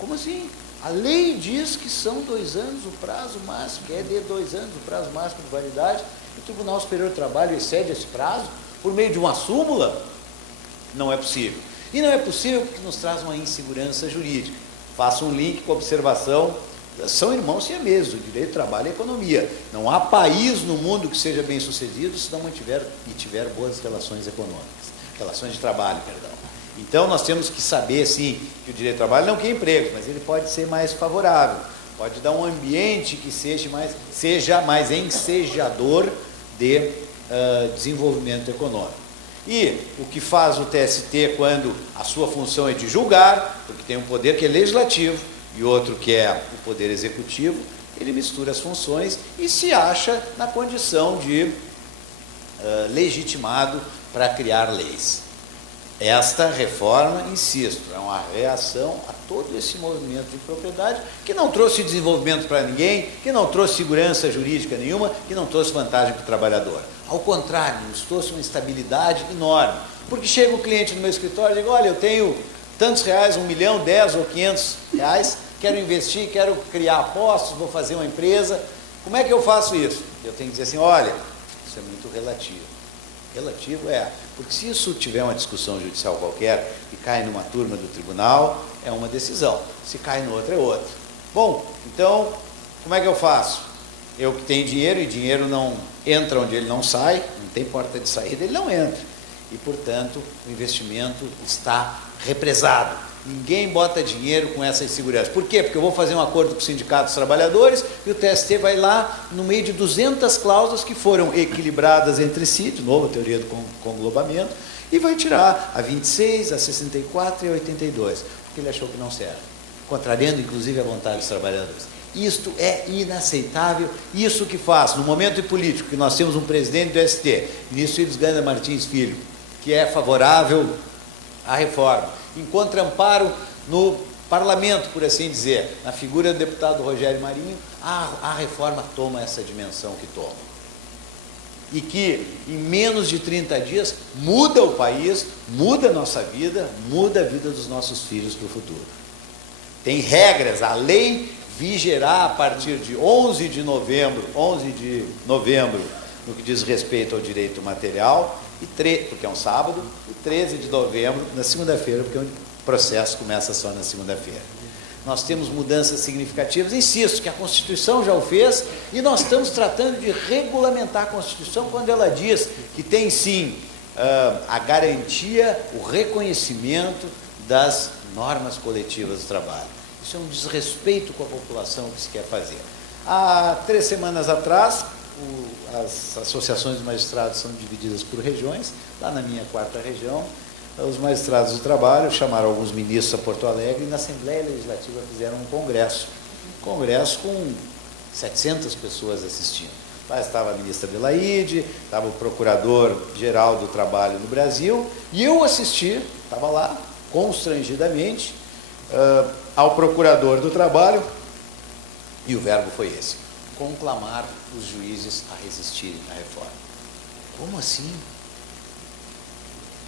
Como assim? A lei diz que são 2 anos o prazo máximo, que é de 2 anos o prazo máximo de validade, e o Tribunal Superior do Trabalho excede esse prazo por meio de uma súmula? Não é possível. E não é possível porque nos traz uma insegurança jurídica. Faço um link com a observação, são irmãos siameses, o direito do trabalho e a economia. Não há país no mundo que seja bem sucedido se não mantiver e tiver boas relações econômicas, relações de trabalho, perdão. Então, nós temos que saber, sim, que o direito do trabalho não quer empregos, mas ele pode ser mais favorável, pode dar um ambiente que seja mais ensejador de desenvolvimento econômico. E o que faz o TST quando a sua função é de julgar, porque tem um poder que é legislativo e outro que é o poder executivo, ele mistura as funções e se acha na condição de legitimado para criar leis. Esta reforma, insisto, é uma reação a todo esse movimento de propriedade que não trouxe desenvolvimento para ninguém, que não trouxe segurança jurídica nenhuma, que não trouxe vantagem para o trabalhador. Ao contrário, nos trouxe uma instabilidade enorme. Porque chega o cliente no meu escritório e diz, olha, eu tenho tantos reais, 1 milhão, 10 ou 500 reais, quero investir, quero criar apostas, vou fazer uma empresa. Como é que eu faço isso? Eu tenho que dizer assim, olha, isso é muito relativo. Relativo porque se isso tiver uma discussão judicial qualquer e cai numa turma do tribunal, é uma decisão. Se cai no outro, é outra. Bom, então, como é que eu faço? Eu que tenho dinheiro, e dinheiro não entra onde ele não sai, não tem porta de saída, ele não entra. E, portanto, o investimento está represado. Ninguém bota dinheiro com essa insegurança. Por quê? Porque eu vou fazer um acordo com o Sindicato dos Trabalhadores e o TST vai lá no meio de 200 cláusulas que foram equilibradas entre si, de novo a teoria do conglobamento, e vai tirar a 26, a 64 e a 82, porque ele achou que não serve, contrariando inclusive a vontade dos trabalhadores. Isto é inaceitável, isso que faz, no momento político, que nós temos um presidente do ST, ministro Iris Ganda Martins Filho, que é favorável à reforma, encontra amparo no parlamento, por assim dizer, na figura do deputado Rogério Marinho, a reforma toma essa dimensão que toma. E que, em menos de 30 dias, muda o país, muda a nossa vida, muda a vida dos nossos filhos para o futuro. Tem regras, a lei vigerá a partir de 11 de novembro, no que diz respeito ao direito material, porque é um sábado, e 13 de novembro, na segunda-feira, porque o processo começa só na segunda-feira. Nós temos mudanças significativas, insisto, que a Constituição já o fez, e nós estamos tratando de regulamentar a Constituição quando ela diz que tem sim a garantia, o reconhecimento das normas coletivas do trabalho. Isso é um desrespeito com a população que se quer fazer. Há 3 semanas atrás, as associações de magistrados são divididas por regiões. Lá na minha 4ª região, os magistrados do trabalho chamaram alguns ministros a Porto Alegre e na Assembleia Legislativa fizeram um congresso com 700 pessoas assistindo. Lá estava a ministra Adelaide, estava o procurador-geral do trabalho no Brasil, e eu assisti, estava lá, constrangidamente, ao procurador do trabalho, e o verbo foi esse: conclamar os juízes a resistirem à reforma. Como assim?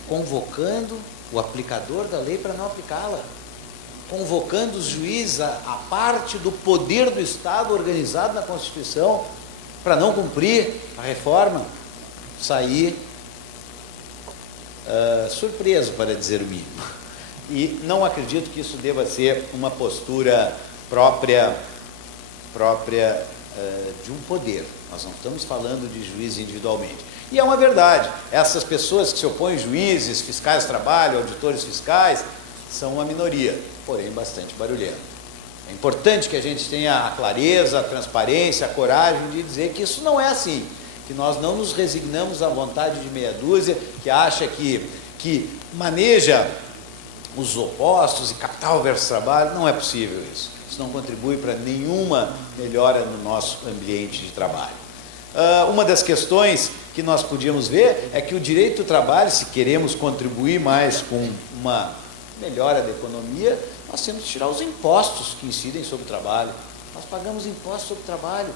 Convocando o aplicador da lei para não aplicá-la. Convocando os juízes a parte do poder do Estado organizado na Constituição para não cumprir a reforma. Saí surpreso, para dizer o mínimo. E não acredito que isso deva ser uma postura própria de um poder. Nós não estamos falando de juízes individualmente. E é uma verdade, essas pessoas que se opõem, juízes, fiscais de trabalho, auditores fiscais, são uma minoria, porém bastante barulhenta. É importante que a gente tenha a clareza, a transparência, a coragem de dizer que isso não é assim, que nós não nos resignamos à vontade de meia dúzia, que acha que maneja os opostos e capital versus trabalho. Não é possível isso. Isso não contribui para nenhuma melhora no nosso ambiente de trabalho. Uma das questões que nós podíamos ver é que o direito do trabalho, se queremos contribuir mais com uma melhora da economia, nós temos que tirar os impostos que incidem sobre o trabalho. Nós pagamos impostos sobre o trabalho.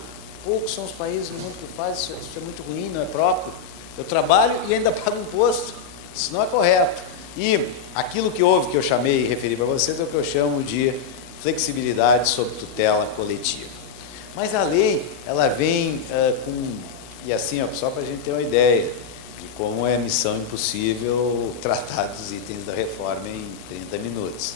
Poucos são os países do mundo que fazem isso. Isso é muito ruim, não é próprio. Eu trabalho e ainda pago imposto. Isso não é correto. E aquilo que houve, que eu chamei e referi para vocês, é o que eu chamo de flexibilidade sob tutela coletiva. Mas a lei, ela vem e assim, ó, só para a gente ter uma ideia de como é missão impossível tratar dos itens da reforma em 30 minutos.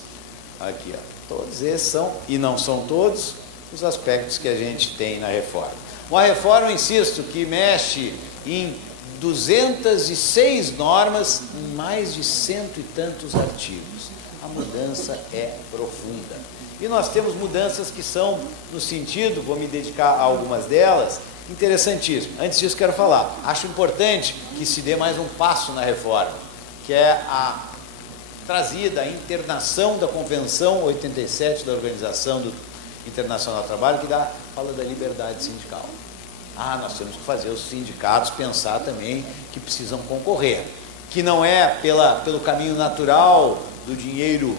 Aqui, ó, todos esses são, e não são todos, os aspectos que a gente tem na reforma. Uma reforma, insisto, que mexe em 206 normas, em mais de 100 e tantos artigos. A mudança é profunda. E nós temos mudanças que são no sentido, vou me dedicar a algumas delas, interessantíssimo. Antes disso, quero falar, acho importante que se dê mais um passo na reforma, que é a trazida, a internação da Convenção 87 da Organização Internacional do Trabalho, que fala da liberdade sindical. Nós temos que fazer os sindicatos pensar também que precisam concorrer, que não é pelo caminho natural do dinheiro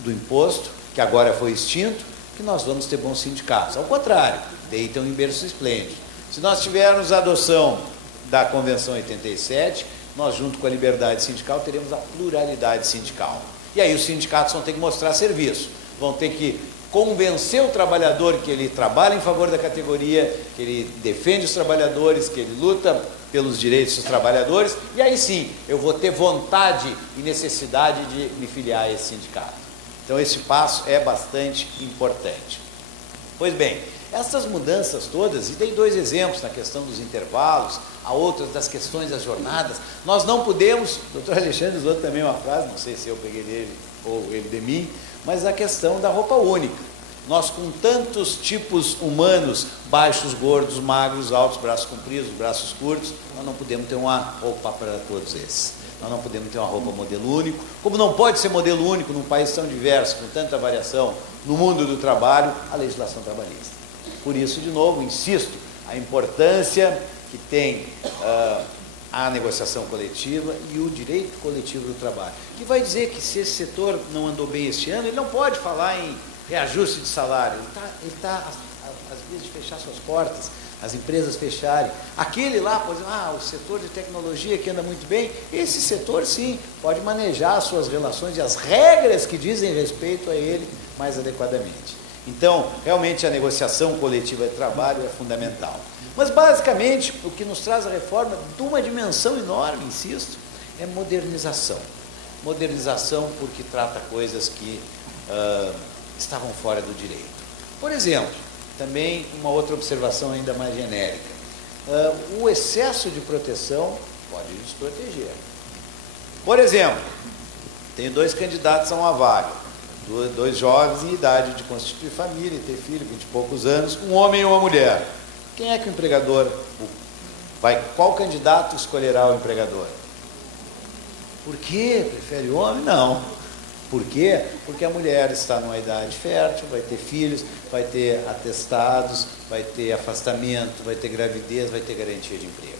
do imposto, que agora foi extinto, que nós vamos ter bons sindicatos. Ao contrário, deitam em berço esplêndido. Se nós tivermos a adoção da Convenção 87, nós, junto com a liberdade sindical, teremos a pluralidade sindical. E aí os sindicatos vão ter que mostrar serviço, vão ter que convencer o trabalhador que ele trabalha em favor da categoria, que ele defende os trabalhadores, que ele luta pelos direitos dos trabalhadores, e aí sim, eu vou ter vontade e necessidade de me filiar a esse sindicato. Então esse passo é bastante importante. Pois bem, essas mudanças todas, e dei 2 exemplos na questão dos intervalos, há outras das questões das jornadas, nós não podemos, o doutor Alexandre usou também uma frase, não sei se eu peguei dele ou ele de mim, mas a questão da roupa única. Nós, com tantos tipos humanos, baixos, gordos, magros, altos, braços compridos, braços curtos, nós não podemos ter uma roupa para todos esses. Nós não podemos ter uma roupa modelo único, como não pode ser modelo único num país tão diverso, com tanta variação no mundo do trabalho, a legislação trabalhista. Por isso, de novo, insisto, a importância que tem a negociação coletiva e o direito coletivo do trabalho, que vai dizer que se esse setor não andou bem este ano, ele não pode falar em reajuste de salário, ele está às vezes de fechar suas portas, as empresas fecharem. Aquele lá, por exemplo, o setor de tecnologia que anda muito bem, esse setor sim, pode manejar as suas relações e as regras que dizem respeito a ele mais adequadamente. Então, realmente a negociação coletiva de trabalho é fundamental. Mas, basicamente, o que nos traz a reforma, de uma dimensão enorme, insisto, é modernização. Modernização porque trata coisas que estavam fora do direito. Por exemplo, também uma outra observação ainda mais genérica. O excesso de proteção pode desproteger. Por exemplo, tenho 2 candidatos a uma vaga, 2 jovens em idade de constituir família, ter filho, 20 e poucos anos, um homem e uma mulher. Quem é que o empregador qual candidato escolherá o empregador? Por quê? Prefere o homem? Não. Por quê? Porque a mulher está numa idade fértil, vai ter filhos, vai ter atestados, vai ter afastamento, vai ter gravidez, vai ter garantia de emprego.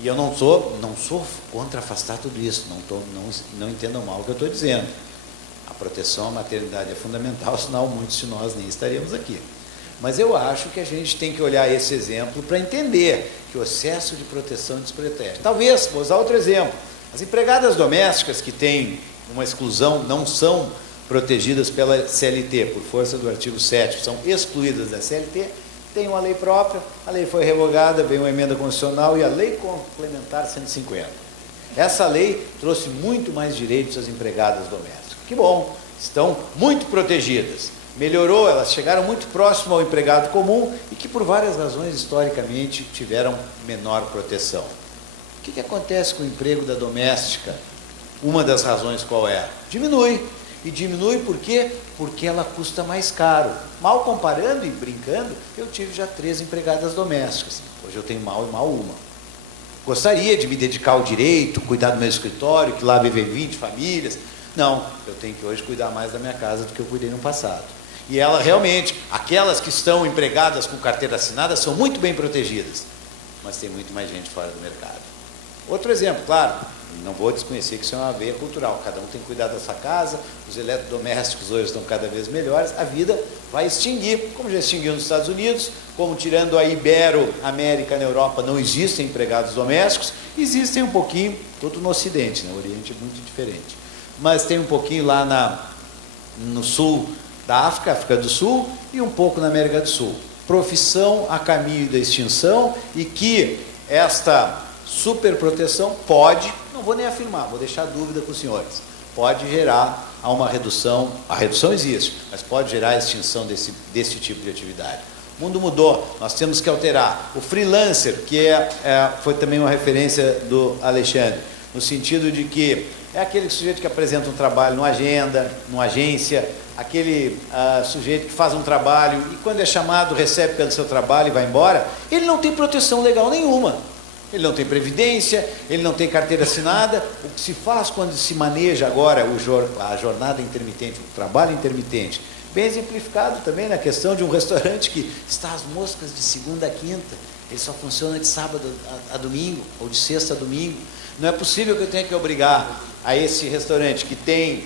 E eu não sou contra afastar tudo isso, não entendam mal o que eu estou dizendo. A proteção à maternidade é fundamental, senão muitos de nós nem estaríamos aqui. Mas eu acho que a gente tem que olhar esse exemplo para entender que o excesso de proteção desprotege. Talvez, vou usar outro exemplo, as empregadas domésticas que têm uma exclusão, não são protegidas pela CLT, por força do artigo 7º, são excluídas da CLT, tem uma lei própria, a lei foi revogada, veio uma emenda constitucional e a lei complementar 150. Essa lei trouxe muito mais direitos às empregadas domésticas. Que bom, estão muito protegidas. Melhorou, elas chegaram muito próximo ao empregado comum e que por várias razões historicamente tiveram menor proteção. O que acontece com o emprego da doméstica? Uma das razões qual é? Diminui. E diminui por quê? Porque ela custa mais caro. Mal comparando e brincando, eu tive já 3 empregadas domésticas. Hoje eu tenho mal e mal uma. Gostaria de me dedicar ao direito, cuidar do meu escritório, que lá vivem 20 famílias. Não, eu tenho que hoje cuidar mais da minha casa do que eu cuidei no passado. E ela realmente, aquelas que estão empregadas com carteira assinada, são muito bem protegidas. Mas tem muito mais gente fora do mercado. Outro exemplo, claro, não vou desconhecer que isso é uma veia cultural. Cada um tem que cuidar da sua casa, os eletrodomésticos hoje estão cada vez melhores, a vida vai extinguir, como já extinguiu nos Estados Unidos, como tirando a Ibero-América na Europa não existem empregados domésticos, existem um pouquinho, todo no Ocidente, no Oriente é muito diferente. Mas tem um pouquinho lá no Sul da África, África do Sul e um pouco na América do Sul. Profissão a caminho da extinção e que esta superproteção pode, não vou nem afirmar, vou deixar dúvida com os senhores, pode gerar uma redução, a redução existe, mas pode gerar a extinção desse tipo de atividade. O mundo mudou, nós temos que alterar. O freelancer, que foi também uma referência do Alexandre, no sentido de que é aquele sujeito que apresenta um trabalho numa agenda, numa agência, aquele sujeito que faz um trabalho e quando é chamado, recebe pelo seu trabalho e vai embora, ele não tem proteção legal nenhuma. Ele não tem previdência, ele não tem carteira assinada. O que se faz quando se maneja agora a jornada intermitente, o trabalho intermitente, bem exemplificado também na questão de um restaurante que está às moscas de segunda a quinta, ele só funciona de sábado a domingo, ou de sexta a domingo. Não é possível que eu tenha que obrigar a esse restaurante que tem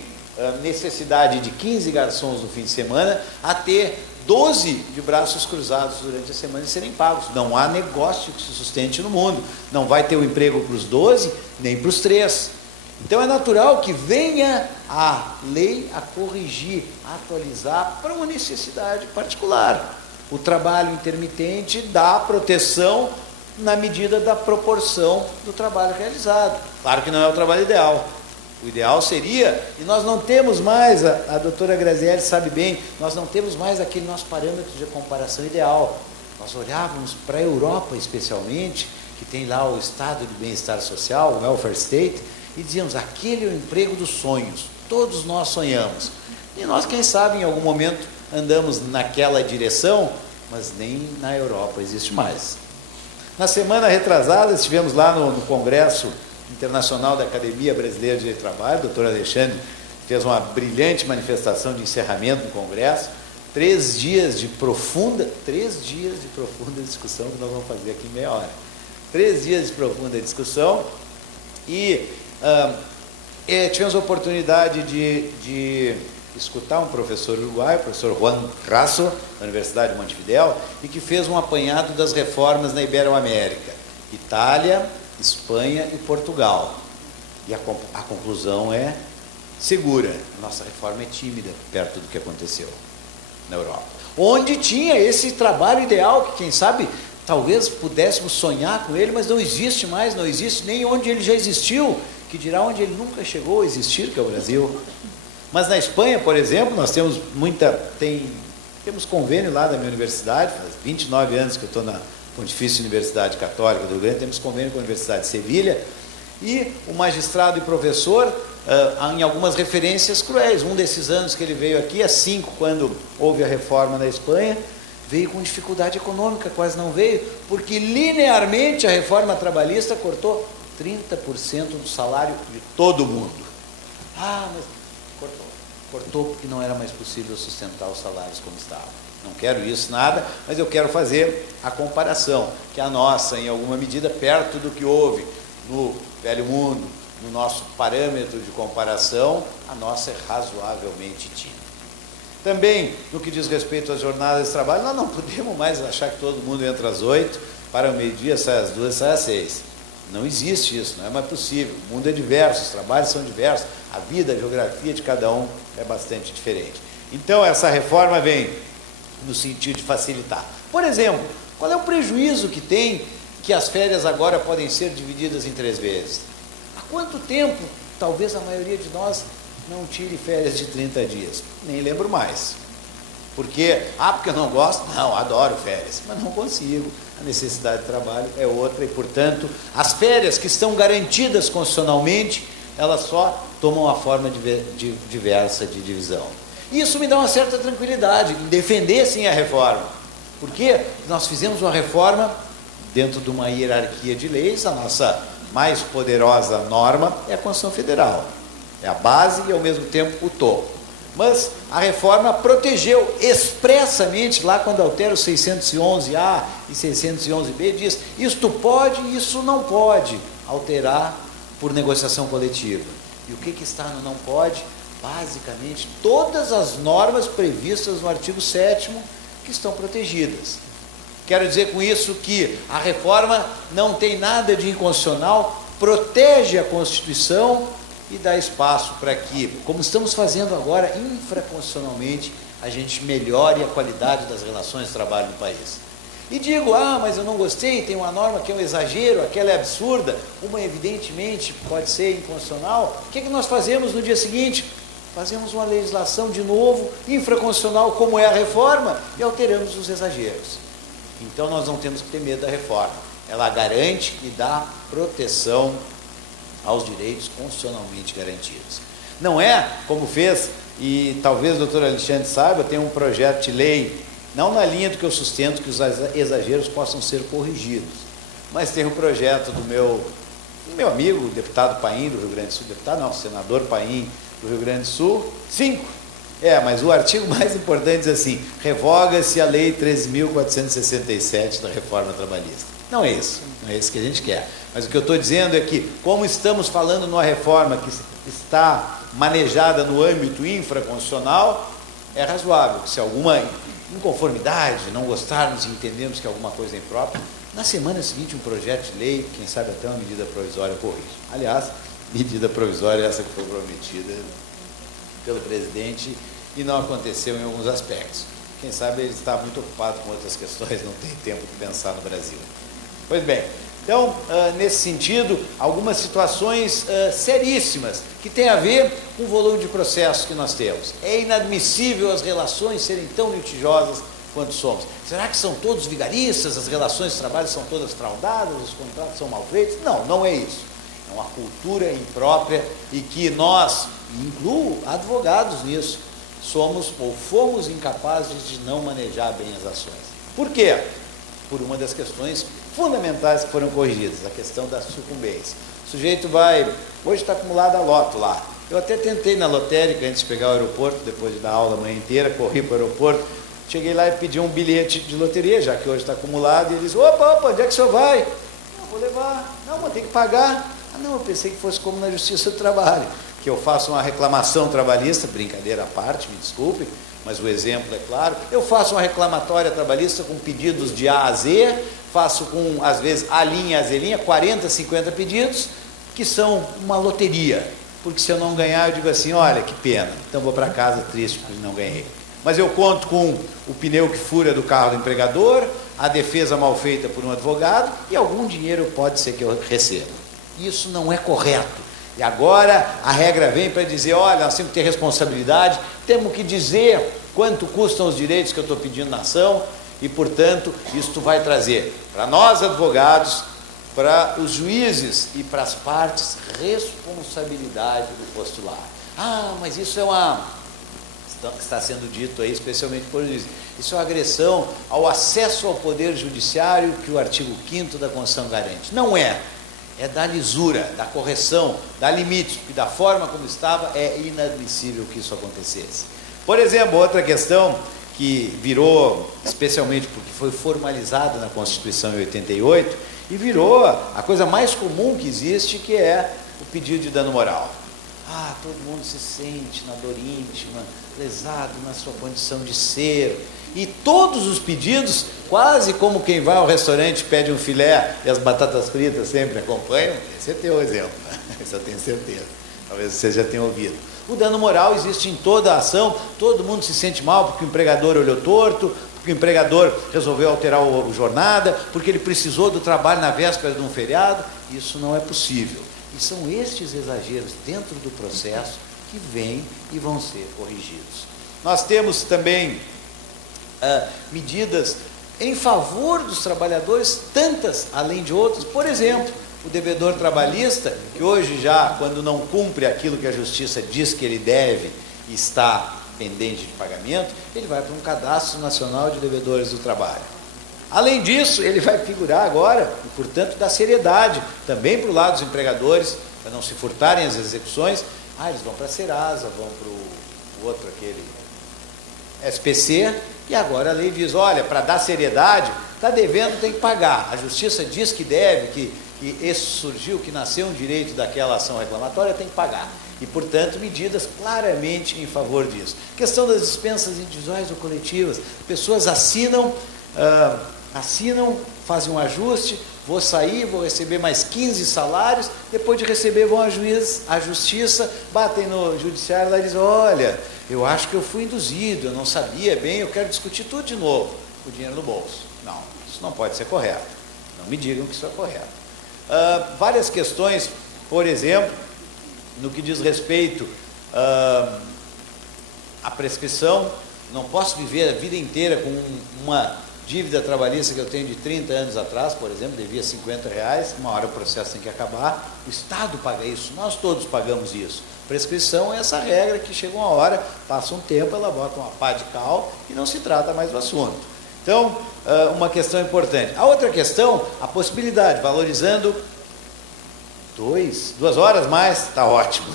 necessidade de 15 garçons no fim de semana a ter 12 de braços cruzados durante a semana e serem pagos. Não há negócio que se sustente no mundo. Não vai ter um emprego para os 12, nem para os 3. Então é natural que venha a lei a corrigir, a atualizar para uma necessidade particular. O trabalho intermitente dá proteção na medida da proporção do trabalho realizado. Claro que não é o trabalho ideal. O ideal seria, e nós não temos mais, a doutora Grazielli sabe bem, nós não temos mais aquele nosso parâmetro de comparação ideal. Nós olhávamos para a Europa especialmente, que tem lá o estado de bem-estar social, o welfare state, e dizíamos, aquele é o emprego dos sonhos, todos nós sonhamos. E nós, quem sabe, em algum momento andamos naquela direção, mas nem na Europa existe mais. Na semana retrasada, estivemos lá no Congresso Internacional da Academia Brasileira de Trabalho, o doutor Alexandre fez uma brilhante manifestação de encerramento no Congresso, 3 dias de profunda discussão, que nós vamos fazer aqui em meia hora. 3 dias de profunda discussão e tivemos a oportunidade de escutar um professor uruguaio, o professor Juan Rasso, da Universidade de Montevidéu, e que fez um apanhado das reformas na Iberoamérica, Itália, Espanha e Portugal. E a conclusão é segura. Nossa reforma é tímida perto do que aconteceu na Europa. Onde tinha esse trabalho ideal, que quem sabe, talvez pudéssemos sonhar com ele, mas não existe mais, não existe nem onde ele já existiu, que dirá onde ele nunca chegou a existir, que é o Brasil. Mas na Espanha, por exemplo, nós temos temos convênio lá da minha universidade, faz 29 anos que eu estou na Pontifícia Universidade Católica do Rio Grande, temos convênio com a Universidade de Sevilha, e o magistrado e professor, em algumas referências cruéis. Um desses anos que ele veio aqui, há 5, quando houve a reforma na Espanha, veio com dificuldade econômica, quase não veio, porque linearmente a reforma trabalhista cortou 30% do salário de todo mundo. Mas cortou porque não era mais possível sustentar os salários como estavam. Não quero isso nada, mas eu quero fazer a comparação, que a nossa, em alguma medida, perto do que houve no Velho Mundo, no nosso parâmetro de comparação, a nossa é razoavelmente tímida. Também, no que diz respeito às jornadas de trabalho, nós não podemos mais achar que todo mundo entra às 8, para o meio-dia, sai às 2, sai às 6. Não existe isso, não é mais possível. O mundo é diverso, os trabalhos são diversos, a vida, a geografia de cada um é bastante diferente. Então, essa reforma vem no sentido de facilitar. Por exemplo, qual é o prejuízo que tem que as férias agora podem ser divididas em 3 vezes? Há quanto tempo, talvez a maioria de nós não tire férias de 30 dias? Nem lembro mais. Porque eu não gosto? Não, adoro férias, mas não consigo. A necessidade de trabalho é outra e, portanto, as férias que estão garantidas constitucionalmente, elas só tomam a forma diversa de divisão. Isso me dá uma certa tranquilidade em defender, sim, a reforma. Porque nós fizemos uma reforma dentro de uma hierarquia de leis, a nossa mais poderosa norma é a Constituição Federal. É a base e, ao mesmo tempo, o topo. Mas a reforma protegeu expressamente, lá quando altera o 611A e 611B, diz, isto pode, isso não pode alterar por negociação coletiva. E o que está no não pode? Basicamente, todas as normas previstas no artigo 7º que estão protegidas. Quero dizer com isso que a reforma não tem nada de inconstitucional, protege a Constituição e dá espaço para que, como estamos fazendo agora infraconstitucionalmente, a gente melhore a qualidade das relações de trabalho no país. E digo, mas eu não gostei, tem uma norma que é um exagero, aquela é absurda, uma evidentemente pode ser inconstitucional. O que nós fazemos no dia seguinte? Fazemos uma legislação de novo, infraconstitucional, como é a reforma, e alteramos os exageros. Então nós não temos que ter medo da reforma. Ela garante e dá proteção aos direitos constitucionalmente garantidos. Não é como fez, e talvez o doutor Alexandre saiba, tem um projeto de lei, não na linha do que eu sustento, que os exageros possam ser corrigidos, mas tem um projeto do meu amigo, o deputado Paim, do Rio Grande do Sul, senador Paim, do Rio Grande do Sul, 5. Mas o artigo mais importante diz assim: revoga-se a lei 13.467 da reforma trabalhista. Não é isso que a gente quer. Mas o que eu estou dizendo é que, como estamos falando numa reforma que está manejada no âmbito infraconstitucional, é razoável que, se alguma inconformidade, não gostarmos e entendermos que alguma coisa é imprópria, na semana seguinte um projeto de lei, quem sabe até uma medida provisória corrige. Aliás, medida provisória essa que foi prometida pelo presidente e não aconteceu em alguns aspectos. Quem sabe ele está muito ocupado com outras questões, não tem tempo de pensar no Brasil. Pois bem, então, nesse sentido, algumas situações seríssimas que têm a ver com o volume de processos que nós temos. É inadmissível as relações serem tão litigiosas quanto somos. Será que são todos vigaristas, as relações de trabalho são todas fraudadas, os contratos são mal feitos? Não, não é isso. É uma cultura imprópria e que nós, incluo advogados nisso, somos ou fomos incapazes de não manejar bem as ações. Por quê? Por uma das questões fundamentais que foram corrigidas, a questão da sucumbência. O sujeito hoje está acumulado a loto lá. Eu até tentei na lotérica, antes de pegar o aeroporto, depois de dar aula a manhã inteira, corri para o aeroporto, cheguei lá e pedi um bilhete de loteria, já que hoje está acumulado, e eles, opa, onde é que o senhor vai? Não, vou levar. Não, mas tem que pagar. Não, eu pensei que fosse como na Justiça do Trabalho, que eu faço uma reclamação trabalhista, brincadeira à parte, me desculpe, mas o exemplo é claro, eu faço uma reclamatória trabalhista com pedidos de A a Z, faço com, às vezes, A linha, A Z linha, 40, 50 pedidos, que são uma loteria, porque se eu não ganhar, eu digo assim, olha, que pena, então vou para casa triste porque não ganhei. Mas eu conto com o pneu que fura do carro do empregador, a defesa mal feita por um advogado, e algum dinheiro pode ser que eu receba. Isso não é correto. E agora a regra vem para dizer, olha, nós temos que ter responsabilidade, temos que dizer quanto custam os direitos que eu estou pedindo na ação, e, portanto, isto vai trazer para nós advogados, para os juízes e para as partes, responsabilidade do postular. Mas isso está sendo dito aí, especialmente por juízes, isso é uma agressão ao acesso ao poder judiciário que o artigo 5º da Constituição garante. Não é. É da lisura, da correção, da limite, porque da forma como estava é inadmissível que isso acontecesse. Por exemplo, outra questão que virou, especialmente porque foi formalizada na Constituição em 88, e virou a coisa mais comum que existe, que é o pedido de dano moral. Todo mundo se sente na dor íntima, lesado na sua condição de ser, e todos os pedidos, quase como quem vai ao restaurante pede um filé e as batatas fritas sempre acompanham, esse é teu exemplo, né? Isso eu tenho certeza, talvez você já tenha ouvido. O dano moral existe em toda a ação, todo mundo se sente mal porque o empregador olhou torto, porque o empregador resolveu alterar a jornada, porque ele precisou do trabalho na véspera de um feriado. Isso não é possível. E são estes exageros dentro do processo que vêm e vão ser corrigidos. Nós temos também medidas em favor dos trabalhadores, tantas além de outras. Por exemplo, o devedor trabalhista, que hoje já, quando não cumpre aquilo que a Justiça diz que ele deve e está pendente de pagamento, ele vai para um cadastro nacional de devedores do trabalho. Além disso, ele vai figurar agora, e portanto da seriedade, também para o lado dos empregadores, para não se furtarem as execuções. Eles vão para a Serasa, vão para o outro, aquele SPC, e agora a lei diz, olha, para dar seriedade, está devendo, tem que pagar. A Justiça diz que deve, que esse surgiu, que nasceu um direito daquela ação reclamatória, tem que pagar. E, portanto, medidas claramente em favor disso. Questão das dispensas individuais ou coletivas. Pessoas assinam, fazem um ajuste, vou sair, vou receber mais 15 salários, depois de receber vão à Justiça, batem no judiciário lá e dizem, olha, eu acho que eu fui induzido, eu não sabia bem, eu quero discutir tudo de novo, o dinheiro no bolso. Não, isso não pode ser correto. Não me digam que isso é correto. Várias questões, por exemplo, no que diz respeito à prescrição, não posso viver a vida inteira com uma dívida trabalhista que eu tenho de 30 anos atrás, por exemplo, devia R$50, uma hora o processo tem que acabar, o Estado paga isso, nós todos pagamos isso. Prescrição é essa regra que chega uma hora, passa um tempo, ela bota uma pá de cal e não se trata mais do assunto. Então, uma questão importante. A outra questão, a possibilidade, valorizando 2 horas mais, está ótimo.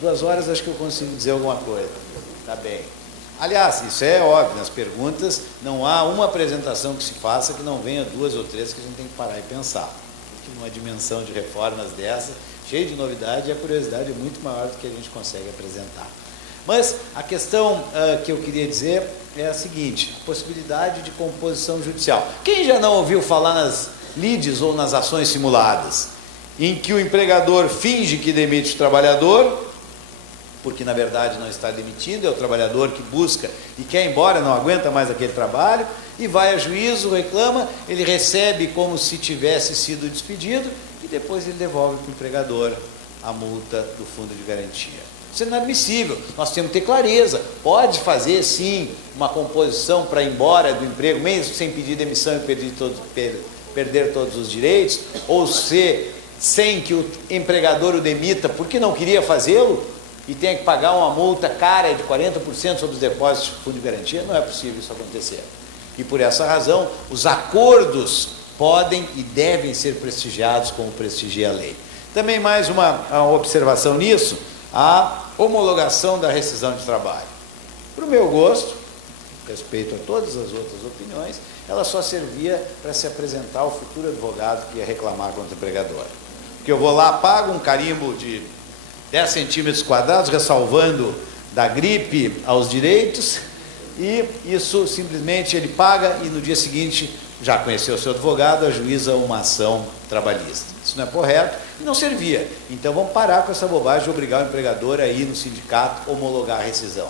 2 horas acho que eu consigo dizer alguma coisa, está bem. Aliás, isso é óbvio, nas perguntas não há uma apresentação que se faça que não venha 2 ou 3 que a gente tem que parar e pensar. Porque numa dimensão de reformas dessa, cheia de novidade, a curiosidade é muito maior do que a gente consegue apresentar. Mas a questão que eu queria dizer é a seguinte, a possibilidade de composição judicial. Quem já não ouviu falar nas lides ou nas ações simuladas, em que o empregador finge que demite o trabalhador, porque na verdade não está demitindo, é o trabalhador que busca e quer ir embora, não aguenta mais aquele trabalho, e vai a juízo, reclama, ele recebe como se tivesse sido despedido, e depois ele devolve para o empregador a multa do fundo de garantia. Isso é inadmissível, nós temos que ter clareza, pode fazer sim uma composição para ir embora do emprego, mesmo sem pedir demissão e perder todos os direitos, ou sem que o empregador o demita porque não queria fazê-lo, e tenha que pagar uma multa cara de 40% sobre os depósitos de fundo de garantia, não é possível isso acontecer. E por essa razão, os acordos podem e devem ser prestigiados como prestigia a lei. Também mais uma observação nisso, a homologação da rescisão de trabalho. Para o meu gosto, respeito a todas as outras opiniões, ela só servia para se apresentar ao futuro advogado que ia reclamar contra o empregador. Porque eu vou lá, pago um carimbo de 10 centímetros quadrados, ressalvando da gripe aos direitos, e isso simplesmente ele paga e no dia seguinte já conheceu o seu advogado, ajuiza uma ação trabalhista. Isso não é correto e não servia. Então vamos parar com essa bobagem de obrigar o empregador a ir no sindicato homologar a rescisão.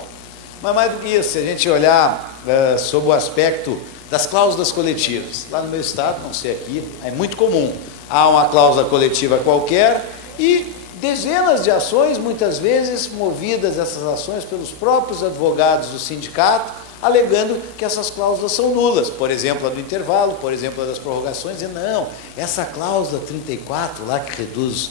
Mas mais do que isso, se a gente olhar sob o aspecto das cláusulas coletivas, lá no meu estado, não sei aqui, é muito comum, há uma cláusula coletiva qualquer e dezenas de ações, muitas vezes movidas essas ações pelos próprios advogados do sindicato, alegando que essas cláusulas são nulas, por exemplo, a do intervalo, por exemplo, a das prorrogações, e não, essa cláusula 34 lá que reduz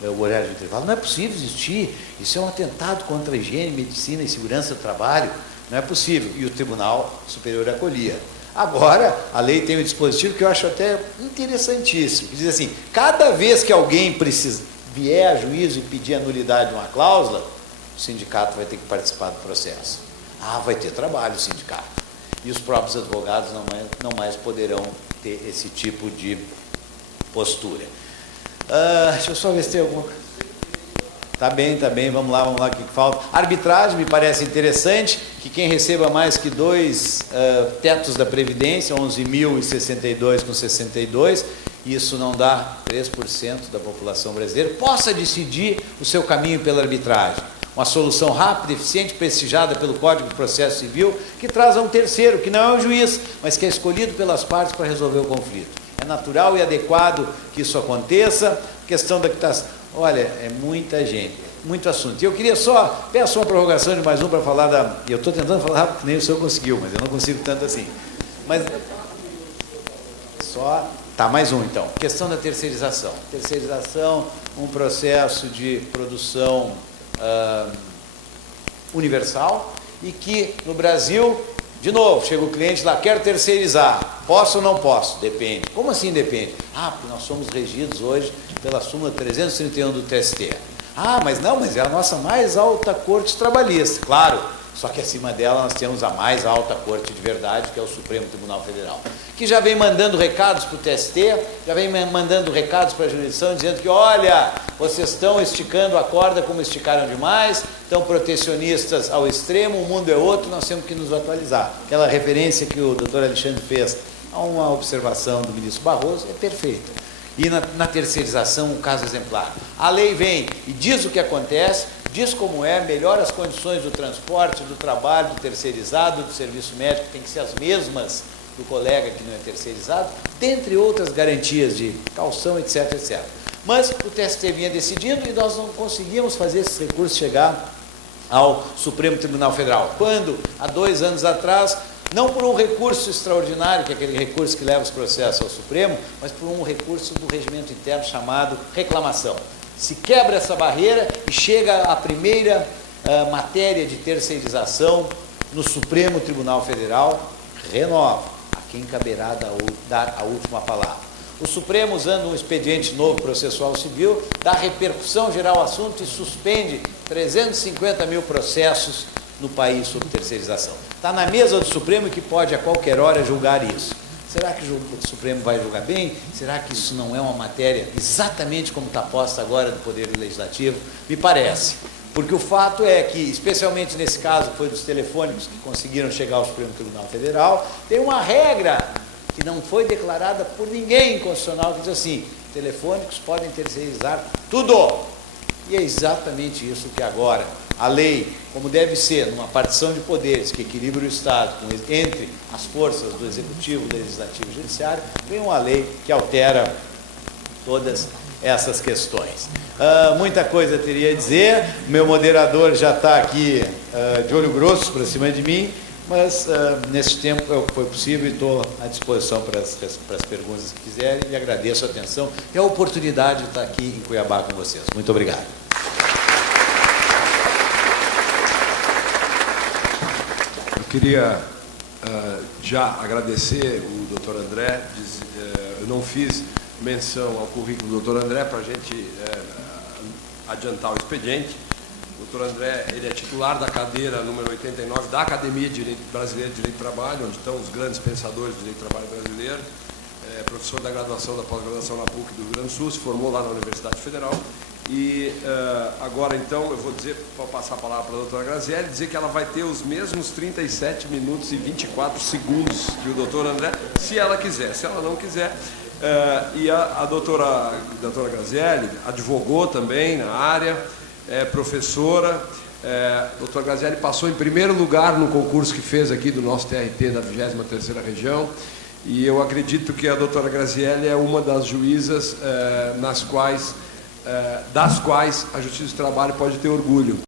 o horário de intervalo, não é possível existir, isso é um atentado contra a higiene, medicina e segurança do trabalho, não é possível, e o Tribunal Superior acolhia. Agora, a lei tem um dispositivo que eu acho até interessantíssimo, que diz assim, cada vez que alguém vier a juízo e pedir a nulidade de uma cláusula, o sindicato vai ter que participar do processo. Vai ter trabalho o sindicato. E os próprios advogados não mais poderão ter esse tipo de postura. Deixa eu só ver se tem alguma coisa. Tá bem, vamos lá, o que falta. Arbitragem, me parece interessante, que quem receba mais que 2 tetos da Previdência, 11.062 com 62, isso não dá 3% da população brasileira, possa decidir o seu caminho pela arbitragem. Uma solução rápida, eficiente, prestigiada pelo Código de Processo Civil, que traz a um terceiro, que não é o juiz, mas que é escolhido pelas partes para resolver o conflito. É natural e adequado que isso aconteça. Questão da quitação. Olha, é muita gente, muito assunto. E eu queria peço uma prorrogação de mais um para falar eu estou tentando falar rápido, nem o senhor conseguiu, mas eu não consigo tanto assim. Mas tá, mais um então. Questão da terceirização. Terceirização, um processo de produção universal e que no Brasil, de novo, chega o cliente lá, quer terceirizar, posso ou não posso? Depende. Como assim depende? Porque nós somos regidos hoje pela súmula 331 do TST. Mas é a nossa mais alta corte trabalhista, claro, só que acima dela nós temos a mais alta corte de verdade, que é o Supremo Tribunal Federal, que já vem mandando recados para o TST, já vem mandando recados para a jurisdição, dizendo que, olha, vocês estão esticando a corda como esticaram demais, estão protecionistas ao extremo, o mundo é outro, nós temos que nos atualizar. Aquela referência que o doutor Alexandre fez a uma observação do ministro Barroso é perfeita. E na terceirização, um caso exemplar. A lei vem e diz o que acontece, diz como é, melhora as condições do transporte, do trabalho, do terceirizado, do serviço médico, tem que ser as mesmas do colega que não é terceirizado, dentre outras garantias de calção, etc, etc. Mas o TST vinha decidindo e nós não conseguimos fazer esse recurso chegar ao Supremo Tribunal Federal. Quando, há 2 anos atrás, não por um recurso extraordinário, que é aquele recurso que leva os processos ao Supremo, mas por um recurso do regimento interno chamado reclamação. Se quebra essa barreira e chega a primeira matéria de terceirização no Supremo Tribunal Federal, renova. A quem caberá dar a última palavra. O Supremo, usando um expediente novo processual civil, dá repercussão geral ao assunto e suspende 350 mil processos no país sobre terceirização. Está na mesa do Supremo que pode a qualquer hora julgar isso. Será que o Supremo vai julgar bem? Será que isso não é uma matéria exatamente como está posta agora do Poder Legislativo? Me parece. Porque o fato é que, especialmente nesse caso, foi dos telefônicos que conseguiram chegar ao Supremo Tribunal Federal, tem uma regra que não foi declarada por ninguém constitucional, que diz assim: telefônicos podem terceirizar tudo. E é exatamente isso que agora a lei, como deve ser, numa partição de poderes que equilibra o Estado entre as forças do Executivo, Legislativo e Judiciário, vem uma lei que altera todas essas questões. Muita coisa teria a dizer, meu moderador já está aqui de olho grosso para cima de mim, mas nesse tempo é o que foi possível e estou à disposição para as perguntas que quiserem e agradeço a atenção e a oportunidade de estar aqui em Cuiabá com vocês. Muito obrigado. Eu queria já agradecer o doutor André, eu não fiz menção ao currículo do doutor André para a gente adiantar o expediente. O doutor André, ele é titular da cadeira número 89 da Academia Brasileira de Direito do Trabalho, onde estão os grandes pensadores do direito do trabalho brasileiro, professor da graduação, da pós-graduação na PUC do Rio Grande do Sul, se formou lá na Universidade Federal. E agora, então, eu vou dizer, vou passar a palavra para a doutora Grazielli, dizer que ela vai ter os mesmos 37 minutos e 24 segundos que o doutor André, se ela quiser. Se ela não quiser, e a doutora Grazielli advogou também na área, é professora. A doutora Grazielli passou em primeiro lugar no concurso que fez aqui do nosso TRT da 23ª região, e eu acredito que a doutora Grazielli é uma das juízas das quais a Justiça do Trabalho pode ter orgulho.